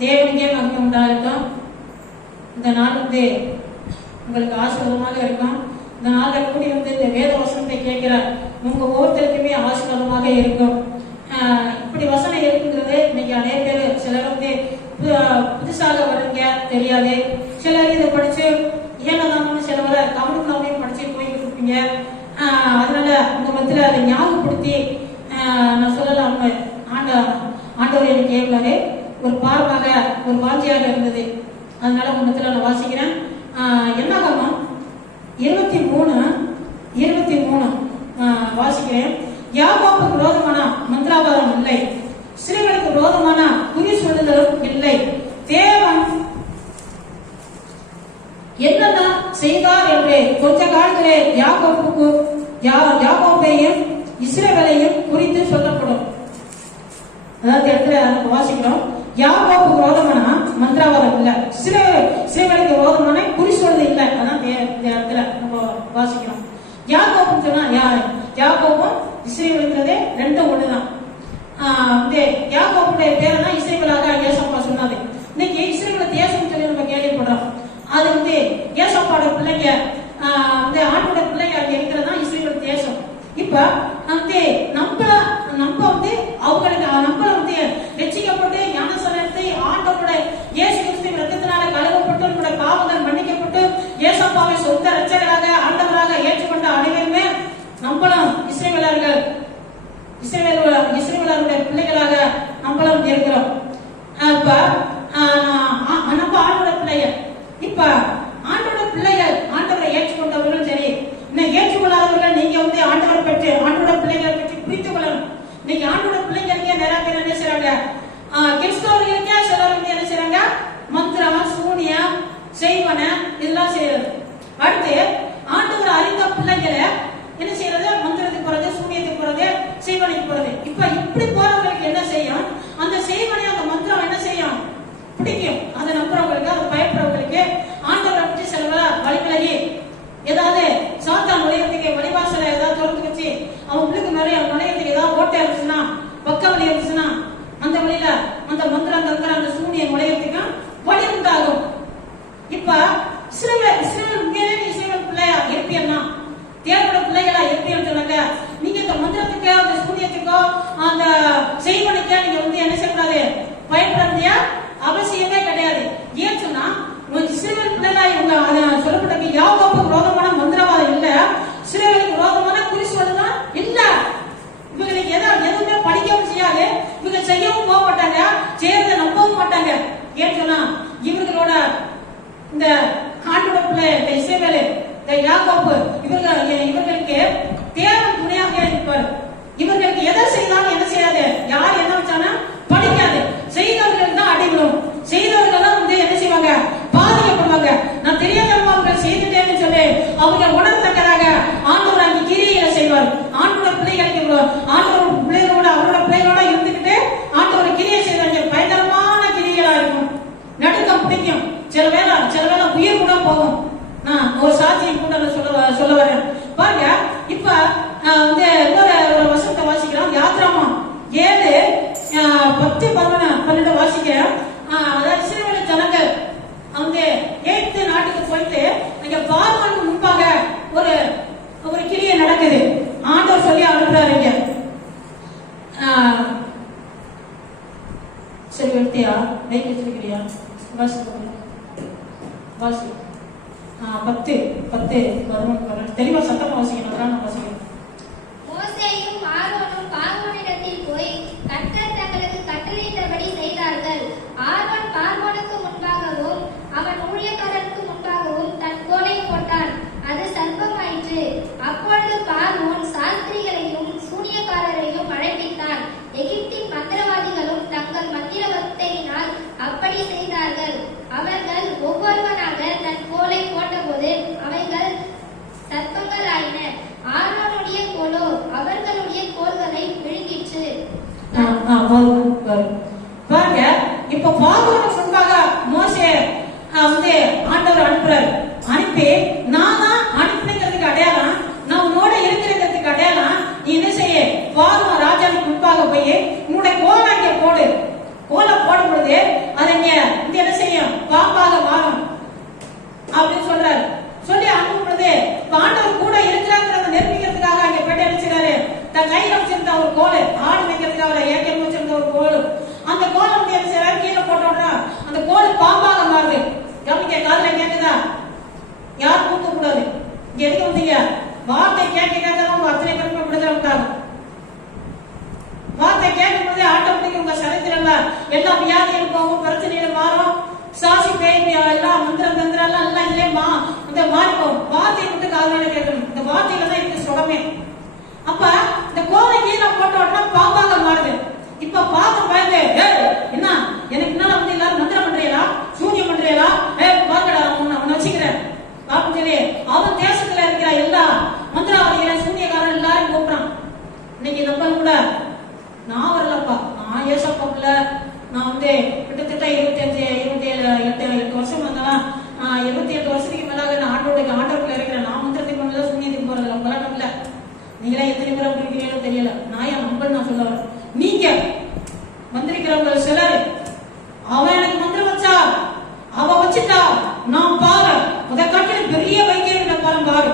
தேவனுக்கே மகிமை இருக்கும் இந்த நாள் வந்து உங்களுக்கு ஆசீர்வாதமாக இருக்கும். இந்த நாளில் கூடி வந்து இந்த வேத வசனத்தை கேட்கிற உங்க ஒவ்வொருத்தருக்குமே ஆசீர்வாதமாக இருக்கும். இப்படி வசனம் இருக்குங்கிறது இன்னைக்கு நிறைய பேர் சிலர் வந்து புதுசாக வருங்க தெரியாது. சிலர் இதை படிச்சு ஏனதாமன்னு சிலவரை கவனிக்காமையும் படிச்சு போய்கிட்டு இருப்பீங்க. அதனால உங்க மத்தியில அதை ஞாபகப்படுத்தி நான் சொல்லலாம் ஆண்ட ஆண்டவர் எனக்கு ஏற்பாரு ஒரு பார்வாக ஒரு வாஞ்சியாக இருந்தது. அதனால உங்க நான் வாசிக்கிறேன். என்ன இருபத்தி மூணு இருபத்தி மூணு. வாசிக்கிறேன். யாக்கோப்பு விரோதமான மந்திராபாரம் இல்லை. ஸ்ரீகளுக்கு விரோதமான குறி சொல்லுதலும் இல்லை. தேவன் என்னென்ன செய்தார் என்று கொஞ்ச காலத்திலே யாகோப்புக்கு யா- யாக்கோப்பையும் குறித்து சொல்லப்படும். அதாவது இடத்துல வாசிக்கிறோம். யாக்கோப்பு விரோதமான மந்திராவாதம் இல்ல. சில சிறுவனுக்கு விரோதமான குறி சொல்றது இல்ல. அதான் இந்த இடத்துல நம்ம வாசிக்கணும். யாக்கோப்புன்னு சொன்னா யா- இசை இஸ்ரேலுங்கிறதே ரெண்டும் ஒண்ணுதான். ஆஹ் இந்த யாக்கோப்புடைய பேரை தான் இஸ்ரேலாக ஏசப்பா சொன்னாது இன்னைக்கு இஸ்ரேல தேசம் இப்ப ஆண்டோட பிள்ளைகள் ஆண்டவரை ஏற்றுக்கொண்டவர்களும் சரி இன்னும் ஏற்றுக்கொள்ளாதவர்கள் நீங்க வந்து ஆண்டவர் பெற்று ஆண்டோட பிள்ளைகளை பற்றி புரிந்து கொள்ளணும். இன்னைக்கு ஆண்டோட பிள்ளைங்களுக்கே நிறைய பேர் என்ன செய்றாங்க? கிறிஸ்தவர்களுக்கே சிலர் வந்து என்ன செய்யறாங்க மந்திரம் சூனியம் செய்வன இதெல்லாம் செய்யறது. அடுத்து ஆண்டவர் அறிந்த பிள்ளைகளை என்ன செய்யறது? மந்திரத்துக்கு போறது சூனியத்துக்கு போறது செய்வனைக்கு போறது. இப்ப இப்படி போறவங்க என்ன செய்யும் அந்த செய்வனை அந்த மந்திரம் என்ன செய்யும் பிடிக்கும் அதை நம்புறவங்களுக்கு அதை பயப்படுறவங்களுக்கு ஆண்டவரை பற்றி சில வழிவிலகி ஏதாவது சாத்தா நுழையறதுக்கு வழிவாசல ஏதாவது திறந்து வச்சு அவன் உள்ளுக்கு நிறைய நுழையறதுக்கு ஏதாவது ஓட்டை இருந்துச்சுன்னா பக்க வழி இருந்துச்சுன்னா அந்த வழியில அந்த மந்திரம் தந்திரம் அந்த சூனியம் நுழையறதுக்கு வழி உண்டாகும் இப்ப இஸ்ரேல் இஸ்ரேல் உண்மையிலே நீ இஸ்ரேல் பிள்ளையா இருப்பியன்னா தேவனோட பிள்ளைகளா இருப்பியன்னு சொன்னாங்க நீங்க இந்த மந்திரத்துக்கு அந்த சூரியத்துக்கோ அந்த செய்வனுக்கோ நீங்க வந்து என்ன செய்யக்கூடாது பயன்படுத்தியா? அவசியமே கிடையாது. ஏன் சொன்னா உங்க இஸ்ரேல் பிள்ளைகளா இவங்க சொல்லப்பட்ட யாவுக்கு ரோகமான மந்திரவாதம் இல்ல. சிறுவர்களுக்கு ரோகமான குறி சொல்லலாம் இல்ல. இவங்களுக்கு எதாவது எதுவுமே படிக்கவும் செய்யாது. இவங்க செய்யவும் போக மாட்டாங்க. செய்யறதை நம்பவும் மாட்டாங்க. ஏன் சொன்னா இவங்களோட இந்த ஆண்டோட பிள்ளை இந்த இசைவேலு இந்த யாக்கோப்பு இவங்க இவர்களுக்கு தேவன் துணையாக இருப்பார் இவர்களுக்கு எதை செய்தாலும் என்ன செய்யாது யார் என்ன வச்சாலும் படிக்காது செய்தவர்கள் தான் அடிவிடும் செய்தவர்கள் தான் வந்து என்ன செய்வாங்க பாதிக்கப்படுவாங்க நான் தெரியாதவங்க அவங்க செய்துட்டேன்னு சொல்லி அவங்க உணர்த்தக்கதாக ஆண்டவர் அங்கே கிரியை செய்வார் ஆண்டோட பிள்ளைகளுக்கு இவ்வளவு- ஆண்டவர் பிள்ளைகளோட அவரோட பிள்ளைகளோட இருந்துகிட்டு ஆண்டவர் கிரியை செய்வாங்க பயங்கரமான கிரிகளா இருக்கும் நடுக்கம் பிடிக்கும் சில வேளை சில வேளை உயிர் கூட போகும் நான் ஒரு சாட்சியம் கூட நான் சொல்ல வரேன் பாருங்க இப்ப வந்து இன்னொரு ஒரு வசனத்தை வாசிக்கிறோம் யாத்ராமா? ஏழு பத்து பதினொன்று பன்னெண்டு வாசிக்கிறேன். அதாவது சிறுவன ஜனங்கள் வந்து எய்த்து நாட்டுக்கு போயிட்டு அங்க பார்வனுக்கு முன்பாக ஒரு ஒரு கிரியை நடக்குது. ஆண்டவர் சொல்லி அனுப்புறாரு இங்க. சரி எடுத்தியா மைக் வச்சிருக்கிறியா? வாசி வாசி பத்து பத்து பதினொன்று பன்னெண்டு தெளிவா சத்தமா வாசிக்கணும். அதான் நான் வாசிக்கிறேன் மோசேயும் ஆரோனும் பார்வோனிடத்தில் போய் கர்த்தர் தங்களுக்கு கட்டளையிட்டபடி செய்தார்கள் ஆரோன் பார்வோனுக்கு முன்பாகவும் அவன் ஊழியக்காரருக்கு முன்பாகவும் தன் கோலை போட்டான் அது சர்ப்பமாயிற்று அப்பொழுது பார்வோன் சாஸ்திரிகளையும் சூனியக்காரரையும் அழைப்பித்தான் எகிப்தின் மந்திரவாதிகளும் தங்கள் மந்திரவத்தையினால் அப்படி செய்தார்கள் அவர்கள் ஒவ்வொருவனாக தன் கோலை போட்டபோது அவைகள் சர்ப்பங்கள் ஆயின ஆரோனுடைய கோலோ அவர்களுடைய கோல்களை விழுங்கிற்று ஆ, ஆ, வரும், வரும். பாருங்க இப்ப பார்வோனுக்கு முன்பாக மோசே ஆ, வந்து ஆண்டவர் அனுப்புறாரு அனுப்பி நான் தான் அனுப்புனங்கிறதுக்கு அடையாளம் நான் உன்னோட இருக்கிறதுக்கு அடையாளம் நீ என்ன செய்ய பார்வோன் ராஜாவுக்கு முன்பாக போய் உன்னுடைய கோலை இங்க போடு கோலம் போடும் பொழுது அதை இங்க இந்த என்ன செய்யும் பாம்பாக மாறும் அப்படின்னு சொல்றாரு. சொல்லி அனுப்பும் பொழுது ஆண்டவர் கூட இருக்கிறாங்கிறத நிரூபிக்கிறதுக்காக அங்க போயிட்டு என்ன தன் கையில வச்சிருந்த ஒரு கோல் ஆடு வைக்கிறதுக்காக ஏற்கனவே வச்சிருந்த ஒரு கோல். அந்த கோலை வந்து என்ன செய்யறாரு கீழே போட்டோம்னா அந்த கோல் பாம்பாக மாறுது. கவனிக்க காதுல கேக்குதா? யார் கூத்த கூடாது? இங்க எதுக்கு வந்தீங்க? வார்த்தை கேட்க கேட்க அத்தனை பேருமே விடுதலை விட்டாங்க வார்த்தை கேட்கும் போதே ஆட்டோமேட்டிக் உங்க சரீரத்துல பேய் எல்லாம் தந்திரம் எல்லாம் எல்லாம் இதுலயே மா இந்த மாறிப்போம் போகும் வார்த்தையை மட்டும் காதுல கேட்கணும். இந்த வார்த்தையில தான் இருக்கு சுகமே. அப்ப இந்த கோலை கீழே போட்ட உடனே பாம்பாக மாறுது. இப்ப பார்த்து பயந்து என்ன? எனக்கு என்ன வந்து எல்லாரும் மந்திரம் பண்றீங்களா? சூன்யம் பண்றீங்களா? ஏ பாருங்கடா உன்னை உன்னை வச்சுக்கிறேன். அப்படின்னு சொல்லி அவன் தேசத்துல இருக்கிற எல்லா மந்திரவாதிகளை சூன்யக்காரன் எல்லாரும் கூப்பிடுறான். இன்னைக்கு நம்ம கூட நான் வரலப்பா. நான் ஏசப்பா நான் வந்து கிட்டத்தட்ட இருபத்தி ஏழு எட்டு எட்டு வருஷம் வந்தேன் இருபத்தி எட்டு வருஷத்துக்கு மேலாக நான் ஆண்டோட ஆண்டோக்குள்ள இருக்கிறேன் நான் மந்திரத்துக்கு கொண்டு சூன்யத்துக்கு போறது உங்களால இல்ல நீங்களே எத்தனை தெரியல. நான் என் நம்பர் நான் சொல்ல வரேன். நீங்க வந்திருக்கிறவங்க சிலர் அவன் எனக்கு மந்திரம் வச்சா அவ வச்சுட்டா நான் பாரு அதை காட்டில பெரிய வைத்தியர்கிட்ட பாரு பாரு.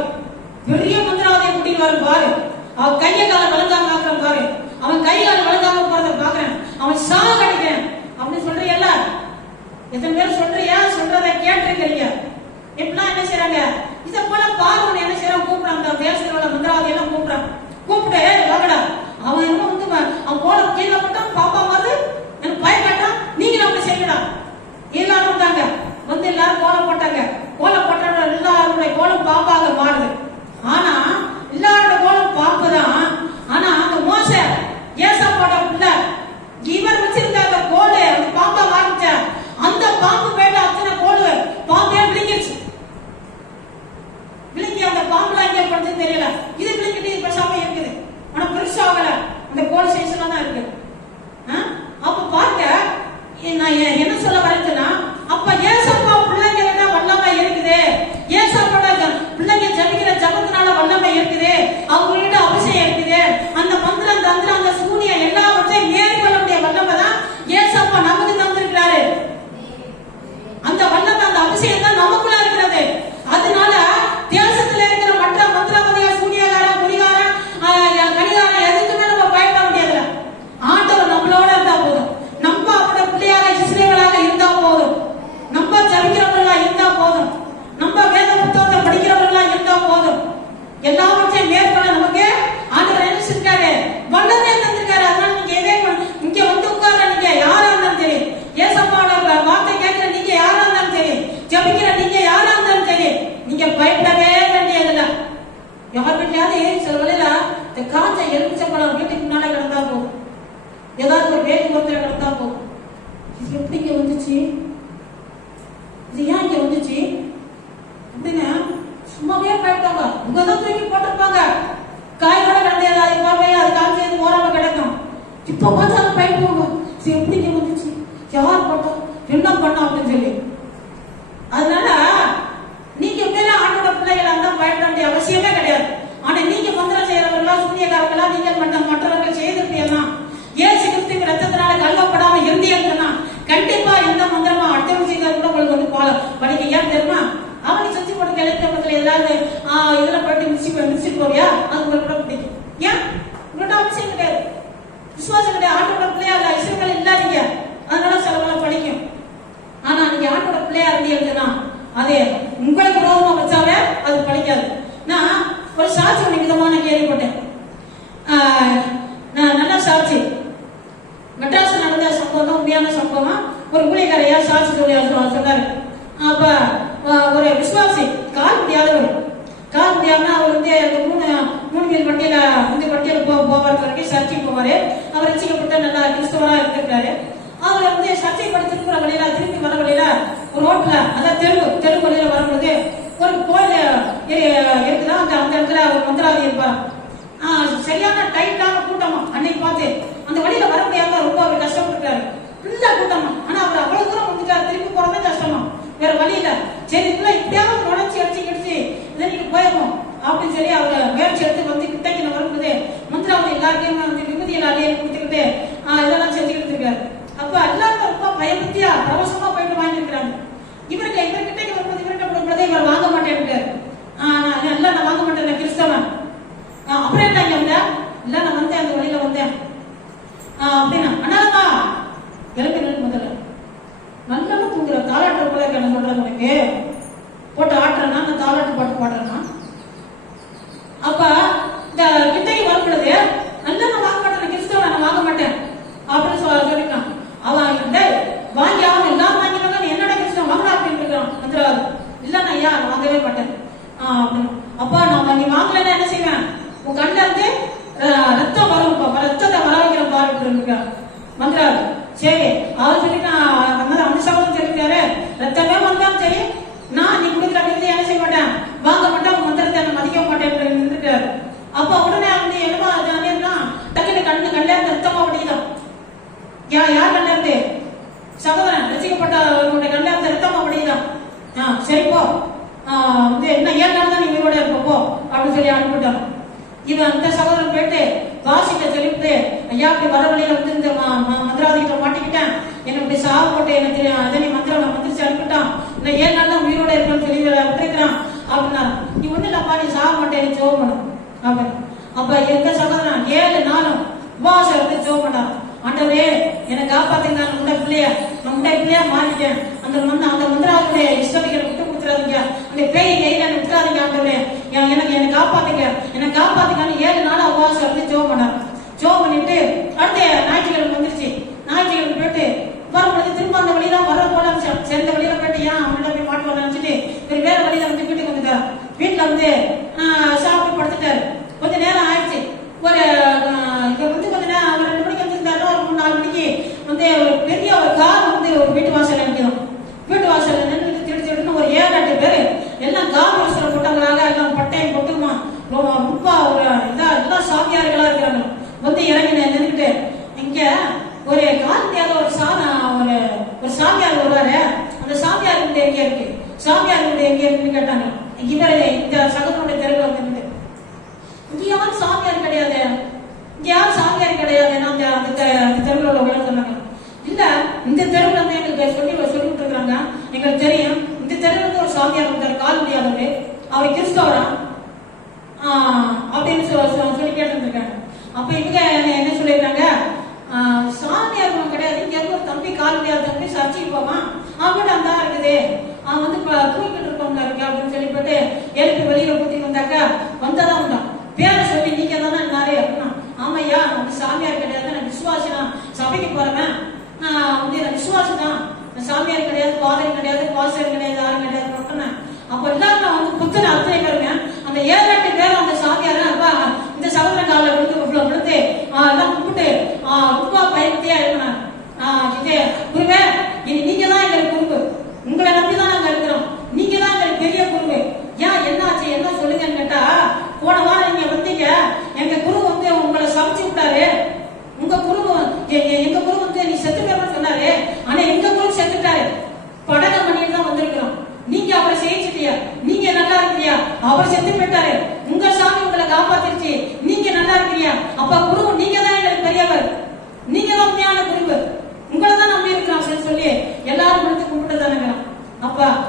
பெரிய மந்திரவாதியை கூட்டிட்டு வர பாரு. அவ கைய கால வழங்காம பாக்குறேன் பாரு. அவன் கை கால வழங்காம போறத பாக்குறேன் அவன் சாக கிடைக்கிறேன். அப்படின்னு சொல்றீங்கல்ல எத்தனை பேர் சொல்றியா? சொல்றத கேட்டிருக்கிறீங்க. இப்படிலாம் என்ன செய்யறாங்க இதை போல பார்வன் என்ன செய்யறான் கூப்பிடுறாங்க அந்த உள்ள மந்திரவாதி எல்லாம் கூப்பிடுறான். கூப்பிட்டு ஏ வாங்கடா. அவன் என்ன வந்து அவன் போல கீழே போட்டான் பாப்பா மாதிரி எனக்கு பயப்பட்டான் நீங்களும் அப்படி செய்யலாம் எல்லாரும் வந்தாங்க. வந்து எல்லாரும் கோலம் போட்டாங்க. கோலம் போட்டாங்க எல்லாருடைய கோலம் பா சாட்சி. மெட்ராஸ் நடந்த சம்பவம் தான் உண்மையான சம்பவம்? ஒரு ஊழியக்காரையா சாட்சி சொல்லி சொன்னாரு. அப்ப ஒரு விசுவாசி கால் முடியாதவர். கால் முடியாம அவர் வந்து அந்த மூணு மூணு மீல் வண்டியில இந்த வண்டியில போ போவார் வரைக்கும் சர்ச்சைக்கு போவாரு. அவர் ரசிக்கப்பட்ட நல்லா கிறிஸ்தவரா இருந்திருக்காரு. அவர் வந்து சர்ச்சை படி திரும்புற வழியில திரும்பி வர வழியில ஒரு ரோட்ல அதாவது தெரு தெரு வழியில வரும்பொழுது ஒரு கோயில் இருக்குதான். அந்த அந்த இடத்துல அவர் மந்திராதி இருப்பார் சரியான டைட்டான கூட்டமா? அன்னைக்கு பார்த்து. அந்த வழியில வர முடியாம ரொம்ப அவர் கஷ்டப்பட்டுருக்காரு இந்த கூட்டமா. ஆனா அவர் அவ்வளவு தூரம் வந்துட்டாரு திருப்பி போறதே கஷ்டமா. வேற வழி சரி இதுல இப்படியாவது நுழைச்சி அடிச்சு கிடிச்சு இதை நீங்க போயிடும் அப்படின்னு சொல்லி அவர் முயற்சி எடுத்து வந்து கிட்டக்கின வரும்போது மந்திராவது எல்லாருக்கும் வந்து விபூதியில் அள்ளியே கொடுத்துக்கிட்டு இதெல்லாம் செஞ்சுக்கிட்டு இருக்காரு அப்ப அப்ப எல்லாரும் ரொம்ப பயபக்தியா பிரவசமா போயிட்டு வாங்கியிருக்கிறாங்க. இவருக்கு இவர்கிட்ட வரும்போது இவர்கிட்ட கொடுக்கும்போது இவர் வாங்க மாட்டேன் இல்ல நான் வாங்க மாட்டேன் கிறிஸ்தவன் ஆ, அப்புறம் என்ன இங்க வந்த இல்ல நான் வந்தேன் அந்த வழியில வந்தேன் ஆ, அப்படின்னா அண்ணாப்பா எழுப்பி நின்று முதல்ல நல்லா தூங்குற தாலாட்டு போல இருக்க என்ன சொல்றது உனக்கு போட்டு ஆட்டுறேன்னா நான் தாலாட்டு பாட்டு பாடுறேன்னா அப்ப இந்த கிட்டைக்கு வரும் பொழுது நல்லா நான் வாங்க மாட்டேன் கிறிஸ்தவ நான் வாங்க மாட்டேன் அப்படின்னு சொல்ல சொல்லிட்டான் அவன் டேய் வாங்கி அவன் எல்லாம் வாங்கினாங்க நீ என்னடா கிறிஸ்தவன் வாங்கடா அப்படின்னு இருக்கான் மந்திரவாதி இல்ல நான் ஐயா நான் வாங்கவே மாட்டேன் ஆ, அப்படின்னு. அப்பா நான் நீ வாங்கலைன்னா என்ன செய்வேன் உன் கண்ணுல இருந்து அஹ், ரத்தம் வரும் இப்ப ரத்தத்தை வர வைக்கிற பாரு இருக்கான் மந்திரவாதி சரி அவர் சொல்லிட்டான் அந்த அந்த சகோதரன் சொல்லிட்டாரு ரத்தமே வந்தாலும் சரி நான் நீ கொடுக்குற விருதை என்ன செய்ய மாட்டேன் வாங்க மாட்டேன் உன் மந்திரத்தை நான் மதிக்க மாட்டேன் நின்றுட்டாரு அப்ப உடனே வந்து என்னமா அதுனா டக்குனு கண்ணு கண்ணில இருந்து ரத்தமா முடியுதான் யா யார் கண்ணில இருந்து சகோதரன் ரசிக்கப்பட்டவருடைய கண்ணில இருந்து ரத்தமா முடியுதான் ஆ வந்து என்ன ஏன் தான் நீ உயிரோட இருக்கப்போ அப்படின்னு சொல்லி அனுப்பிட்டான் இவன் அந்த சகோதரன் போயிட்டு வாசிக்க சொல்லிவிட்டு ஐயா இப்படி வர வழியில வந்து இந்த மந்திராதிகிட்ட மாட்டிக்கிட்டேன். என்ன இப்படி சாவ போட்டு எனக்கு அதை நீ மந்திரம் மந்திரிச்சு அனுப்பிட்டான். நான் ஏழு நாள் தான் உயிரோட இருக்கணும்னு சொல்லி விட்டுருக்கிறான் அப்படின்னா நீ ஒண்ணு இல்லப்பா நீ சாக மாட்டேன் நீ ஜோம் பண்ணும் அப்படின்னு. அப்ப எந்த சகோதரன் ஏழு நாளும் உபவாசம் எடுத்து ஜோம் பண்ணான். ஆண்டவரே என்னை காப்பாத்துங்க நான் உண்ட பிள்ளைய? நான் உண்ட பிள்ளையா மாறிட்டேன். அந்த வந்து அந்த மந்திராவுடைய இஷ்டமிகளை விட்டு கொடுத்துறாதீங்க. அந்த பேய் கையில என்னை விட்டுறாதீங்க ஆண்டவரே. எனக்கு என்னை காப்பாத்துங்க. என்னை காப்பாத்துங்கன்னு ஏழு நாள் உபவாசம் இருந்து ஜோ பண்ண ஜோ பண்ணிட்டு அடுத்த ஞாயிற்றுக்கிழமை வந்துருச்சு. ஞாயிற்றுக்கிழமை போயிட்டு வரும்பொழுது திரும்ப அந்த வழியில வர போல சேர்ந்த வழியில போயிட்டு ஏன் அவன்கிட்ட போய் மாட்டு வர நினைச்சிட்டு இவர் வேற வழியில வந்து வீட்டுக்கு வந்துட்டார். வீட்டுல வந்து சாப்பிட்டு படுத்துட்டாரு. கொஞ்ச நேரம் ஆயிடுச்சு. ஒரு ஆஹ், இவர் வந்து கொஞ்ச நேரம் ஒரு ரெண்டு மணிக்கு வந்திருந்தாரு ஒரு மூணு நாலு மணிக்கு வந்து ஒரு பெரிய ஒரு கார் வந்து ஒரு வீட்டு வாசல்ல நிற்கணும் வீட்டு வாசல்ல நின்று திடு திடுன்னு ஒரு ஏழு எட்டு பேர் எல்லாம் கார் வாசல போட்டவங்களாக எல்லாம் பட்டையும் போட்டுமா ரொம்ப ஒரு இதா எல்லாம் சாமியார்களா இருக்கிறாங்க வந்து இறங்கி நின்றுக்கிட்டு இங்க ஒரு காந்தியாக ஒரு சாமி ஒரு ஒரு சாமியார் வருவாரு அந்த சாமியார் வீடு எங்க இருக்கு சாமியார் வீடு எங்க இருக்குன்னு கேட்டாங்க இவர் இந்த சகோதரனுடைய தெருவில் வந்து இங்க யாரும் சாமியார் கிடையாது. இங்க யாரும் சாமியார் கிடையாது. அந்த அந்த தெ- அந்த தெருவில் உள்ளவங்க சொன்னாங்க. இல்ல இந்த தெருவில் வந்து எங்களுக்கு சொல்லி சொல்லி விட்டுருக்காங்க எங்களுக்கு தெரியும். இந்த தெருவில் வந்து ஒரு சாமியார் வந்தார் கால் முடியாதவர். அவர் கிறிஸ்தவரா? அப்படின்னு சொல்லி கேட்டுருக்காங்க அப்ப இவங்க என்ன என்ன சொல்லியிருக்காங்க? சாமியார் கிடையாது. இங்க இருந்து ஒரு தம்பி கால் முடியாத தம்பி சர்ச்சைக்கு போவான். அவன் கூட அந்த இருக்குது. அவன் வந்து தூக்கிட்டு இருக்கவங்க இருக்கு அப்படின்னு சொல்லி போட்டு எழுப்பி வெளியே கூட்டி வந்தாக்கா வந்ததான் உண்டான் பேரை சொல்லி நீங்க தானே நிறைய அப்படின்னா ஆமையா நான் வந்து சாமியார் கிடையாது நான் விசுவாசி தான் சபைக்கு போறேன் நான் வந்து நான் விசுவாசி தான் நான் சாமியார் கிடையாது பாதர் கிடையாது பாஸ்டர் கிடையாது யாரும் கிடையாது அப்படின்னா அப்ப எல்லாரும் வந்து புத்தன அத்தனை அந்த ஏழு எட்டு பேர் அந்த சாமியார் இந்த சகோதர காலில் விழுந்து இவ்வளவு விழுந்து எல்லாம் கும்பிட்டு ஆஹ் ரொம்ப பயபக்தியா இருக்கணும் ஆஹ் இது குருவே இனி நீங்க தான் எங்களுக்கு குருவு உங்களை நம்பி தான் நாங்க இருக்கிறோம் நீங்க தான் எங்களுக்கு பெரிய குருவு ஏன் என்னாச்சு என்ன சொல்லுங்கன்னு கேட்டா போன வாரம் நீங்க வந்தீங்க எங்க குரு வந்து உங்களை சமைச்சு விட்டாரு உங்க குரு எ- எ- எங்க குரு வந்து நீ செத்து போயிடணும்னு சொன்னாரு ஆனா எங்க குரு செத்துட்டாரு படகம் பண்ணிட்டு தான் வந்திருக்கிறோம் நீங்க அவரை ஜெயிச்சிட்டியா நீங்க நல்லா இருக்கிறியா அவர் செத்து போயிட்டாரு உங்க சாமி உங்களை காப்பாத்திருச்சு நீங்க நல்லா இருக்கிறியா அப்ப குரு நீங்க தான் எங்களுக்கு பெரியவர் நீங்க தான் உண்மையான குருவு உங்களை தான் நம்பி இருக்கிறோம் அப்படின்னு சொல்லி எல்லாரும் விழுந்து கும்பிட்டு தானுங்கிறோம் அப்ப அன்று கூட